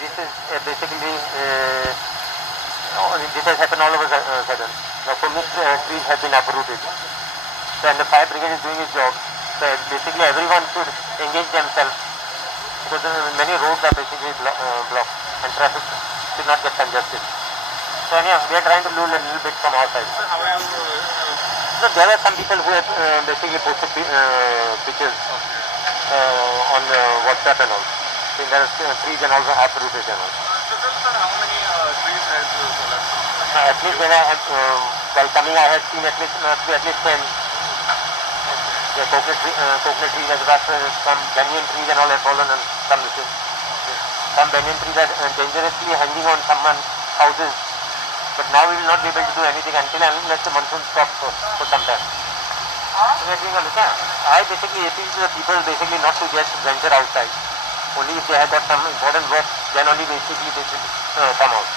this is basically this has happened all of a sudden. Now, so many trees have been uprooted. So, and the fire brigade is doing its job. So, basically, everyone should engage themselves because many roads are basically blocked and traffic should not get congested. So, anyhow, we are trying to do a little bit from our side. Sir, how are you? So, there are some people who have basically posted pictures on WhatsApp and all. So, there are trees and also uprooted and all. Total, sir, how many trees has collapsed? At least when I had, while coming, I had seen at least 10. The coconut trees as well as some banyan trees and all have fallen and some missing. Some banyan trees are dangerously hanging on someone's houses. But now we will not be able to do anything until and unless the monsoon stops for some time. I basically appeal to the people basically not to just venture outside. Only if they have got some important work, then only basically they should come out.